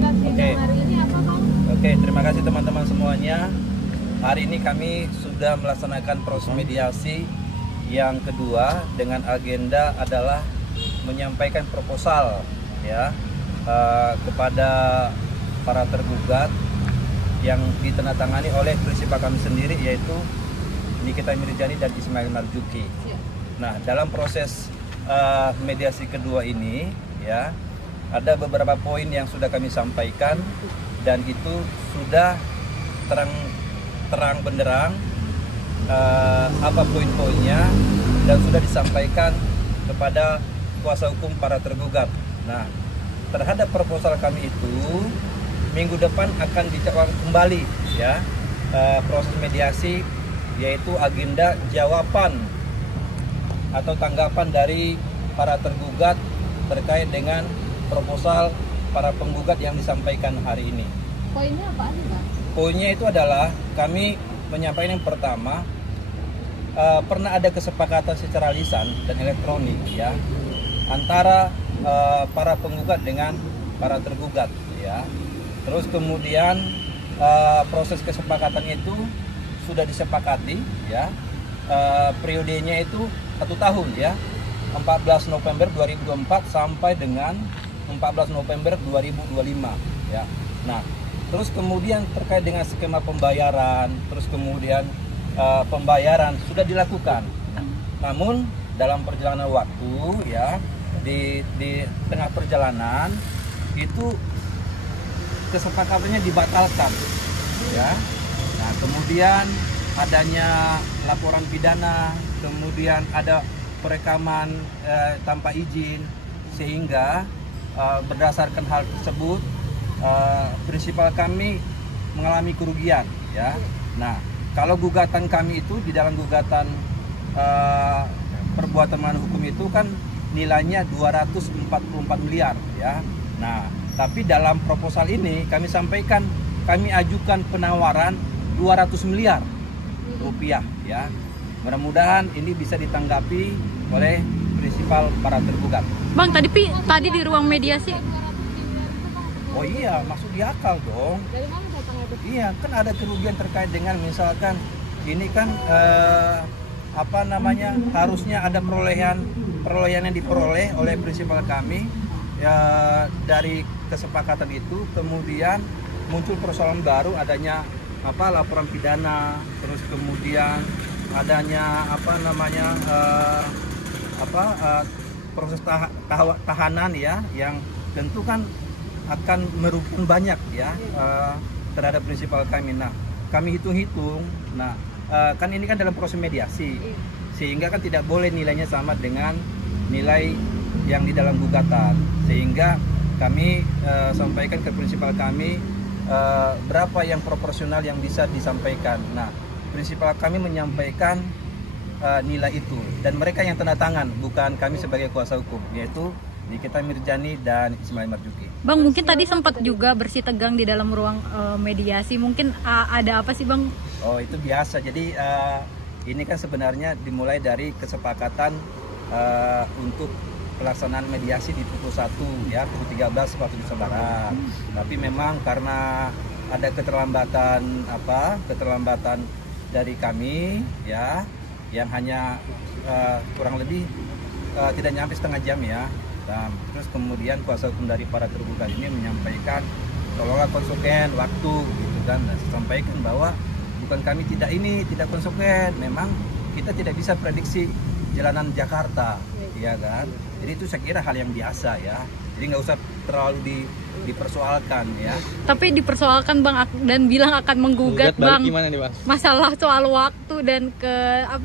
Oke, oke, terima kasih teman-teman semuanya. Hari ini kami sudah melaksanakan proses mediasi yang kedua dengan agenda adalah menyampaikan proposal ya kepada para tergugat yang ditandatangani oleh prinsipal kami sendiri, yaitu Nikita Mirzani dan Ismail Marzuki. Nah, dalam proses mediasi kedua ini ya ada beberapa poin yang sudah kami sampaikan dan itu sudah terang benderang apa poin-poinnya dan sudah disampaikan kepada kuasa hukum para tergugat. Nah, terhadap proposal kami itu minggu depan akan dicatat kembali ya proses mediasi, yaitu agenda jawaban atau tanggapan dari para tergugat terkait dengan proposal para penggugat yang disampaikan hari ini. Poinnya apa sih, Pak? Poinnya itu adalah kami menyampaikan yang pertama, pernah ada kesepakatan secara lisan dan elektronik ya antara para penggugat dengan para tergugat ya. Terus kemudian proses kesepakatan itu sudah disepakati ya, periodenya itu 1 tahun ya, 14 November 2024 sampai dengan 14 November 2025 ya. Nah, terus kemudian terkait dengan skema pembayaran, terus kemudian pembayaran sudah dilakukan. Namun dalam perjalanan waktu ya di tengah perjalanan itu kesepakatannya dibatalkan ya. Nah, kemudian adanya laporan pidana, kemudian ada perekaman tanpa izin, sehingga berdasarkan hal tersebut prinsipal kami mengalami kerugian ya. Nah, kalau gugatan kami itu di dalam gugatan perbuatan melawan hukum itu kan nilainya 244 miliar ya. Nah, tapi dalam proposal ini kami sampaikan kami ajukan penawaran 200 miliar rupiah ya. Mudah-mudahan ini bisa ditanggapi oleh prinsipal para tergugat. Bang, tadi di ruang mediasi. Oh iya, masuk di akal dong. Dari mana datangnya itu? Iya, kan ada kerugian terkait dengan misalkan ini kan harusnya ada perolehan yang diperoleh oleh prinsipal kami ya, dari kesepakatan itu kemudian muncul persoalan baru, adanya laporan pidana, terus kemudian adanya proses tahanan ya, yang tentu kan akan merugikan banyak ya terhadap prinsipal kami. Nah, kami hitung-hitung, kan ini kan dalam proses mediasi, sehingga kan tidak boleh nilainya sama dengan nilai yang di dalam gugatan, sehingga kami sampaikan ke prinsipal kami berapa yang proporsional yang bisa disampaikan. Nah, prinsipal kami menyampaikan nilai itu dan mereka yang tanda tangan, bukan kami sebagai kuasa hukum, yaitu Nikita Mirzani dan Ismail Marzuki. Bang, mungkin tadi sempat juga bersih tegang di dalam ruang mediasi. Mungkin ada apa sih, Bang? Oh, itu biasa. Jadi ini kan sebenarnya dimulai dari kesepakatan untuk pelaksanaan mediasi di pukul 1 ya, pukul 13 waktu Indonesia Barat. Tapi memang karena ada keterlambatan dari kami ya, yang hanya kurang lebih tidak nyampe setengah jam ya. Dan terus kemudian kuasa hukum dari para tergugat ini menyampaikan tolonglah konsekuen waktu gitu kan. Nah, sampaikan bahwa bukan kami tidak konsekuen, memang kita tidak bisa prediksi jalanan Jakarta ya kan. Jadi itu saya kira hal yang biasa ya, jadi nggak usah terlalu dipersoalkan ya. Tapi dipersoalkan, Bang, dan bilang akan menggugat, Bang. Gimana nih, Bang? Masalah soal waktu dan kayak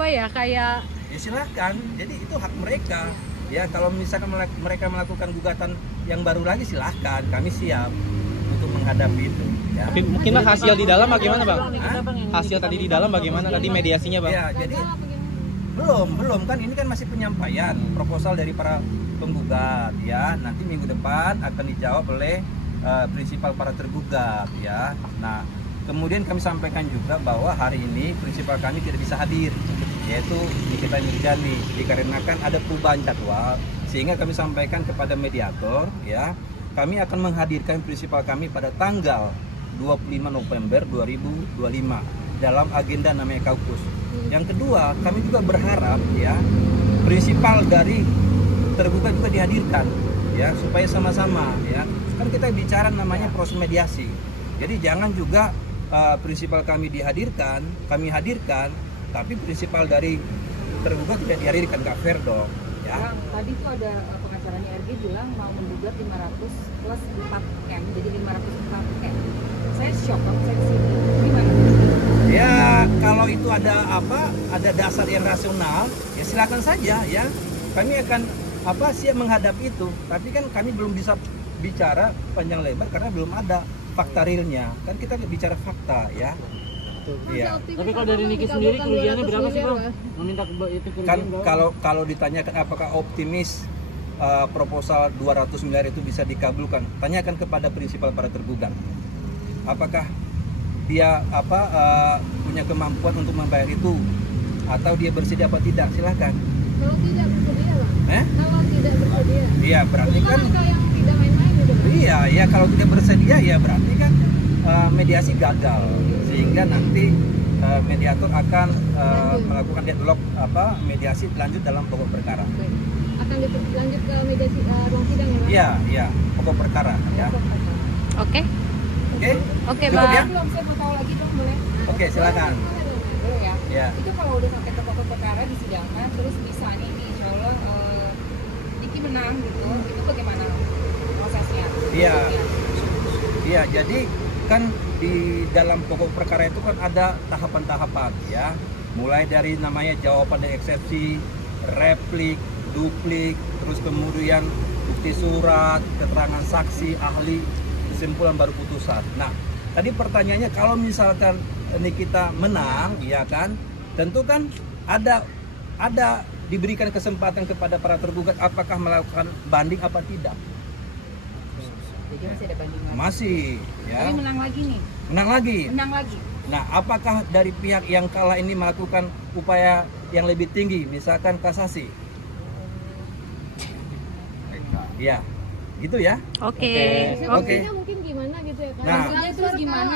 Ya silahkan, jadi itu hak mereka ya. Kalau misalkan mereka melakukan gugatan yang baru lagi, silahkan, kami siap untuk menghadapi itu ya. Tapi mungkin hasil di dalam bagaimana, Bang? Hah? Hasil tadi di dalam bagaimana tadi mediasinya, Bang? Ya, jadi belum kan, ini kan masih penyampaian proposal dari para penggugat ya. Nanti minggu depan akan dijawab oleh prinsipal para tergugat ya. Nah, kemudian kami sampaikan juga bahwa hari ini prinsipal kami tidak bisa hadir, yaitu Nikita Mirzani, dikarenakan ada perubahan jadwal, sehingga kami sampaikan kepada mediator ya kami akan menghadirkan prinsipal kami pada tanggal 25 November 2025 dalam agenda namanya kaukus. Yang kedua, kami juga berharap ya prinsipal dari tergugat juga dihadirkan ya supaya sama-sama ya. Kan kita bicara namanya proses mediasi. Jadi jangan juga prinsipal kami dihadirkan, kami hadirkan, tapi prinsipal dari tergugat tidak dihadirkan, nggak fair dong. Ya. Bang, tadi tuh ada pengacaranya RG bilang mau menggugat 500 plus 4M, jadi 504M. Saya shock kalau saya kesini. Gimana? Ya kalau itu ada ada dasar yang rasional, ya silakan saja ya. Kami akan siap menghadapi itu. Tapi kan kami belum bisa bicara panjang lebar karena belum ada fakta realnya. Kan kita bicara fakta ya. Iya. Tapi kalau dari Niki sendiri kerugiannya berapa sih bang? Meminta itu kerugian Kan berapa? kalau ditanyakan apakah optimis proposal 200 miliar itu bisa dikabulkan, tanyakan kepada prinsipal para tergugat. Apakah dia punya kemampuan untuk membayar itu atau dia bersedia apa tidak? Silakan. Kalau tidak bersedia lah. Kalau tidak bersedia. Iya berarti kan. Yang tidak main-main gitu. Iya ya kalau tidak bersedia ya berarti kan mediasi gagal sehingga nanti mediator akan melakukan deadlock mediasi lanjut dalam pokok perkara. Akan lanjut ke mediasi ruang sidang ya, Bang? Iya pokok perkara ya. Oke. Oke, Cukup ya? Bang. Belum, saya mau tahu lagi dong, boleh? Oke silakan. Boleh ya? Ya. Itu kalau udah sampai ke pokok perkara disidangkan, terus bisa nih insya Allah Diki menang gitu, itu bagaimana prosesnya? Iya. Iya jadi kan di dalam pokok perkara itu kan ada tahapan-tahapan ya. Mulai dari namanya jawaban dan eksepsi, replik, duplik, terus kemudian bukti surat, keterangan saksi, ahli, kesimpulan baru putusan. Nah, tadi pertanyaannya kalau misalkan ini kita menang, ya kan, tentu kan ada diberikan kesempatan kepada para tergugat apakah melakukan banding apa tidak. Jadi masih ada banding lagi. Masih, ya. Tapi menang lagi nih. Menang lagi. Menang lagi. Nah, apakah dari pihak yang kalah ini melakukan upaya yang lebih tinggi, misalkan kasasi? Ya, gitu ya. Oke. Oke. Mungkin gimana gitu ya kan? Nah, Maksudnya terus gimana?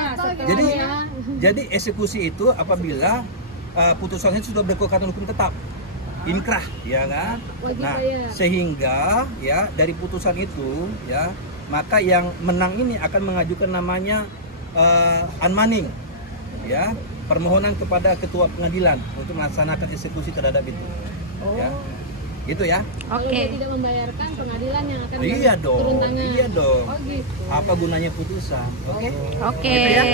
Jadi eksekusi itu apabila putusannya sudah berkekuatan hukum tetap, inkrah, ya kan? Nah, sehingga ya dari putusan itu ya maka yang menang ini akan mengajukan namanya unmanning, ya permohonan kepada ketua pengadilan untuk melaksanakan eksekusi terhadap itu. Ya. Gitu ya. Kalau dia tidak membayarkan, pengadilan yang akan Iya dong. turun tangan. Iya dong. Oh gitu. Apa gunanya putusan? Oke. Oke. Gitu ya.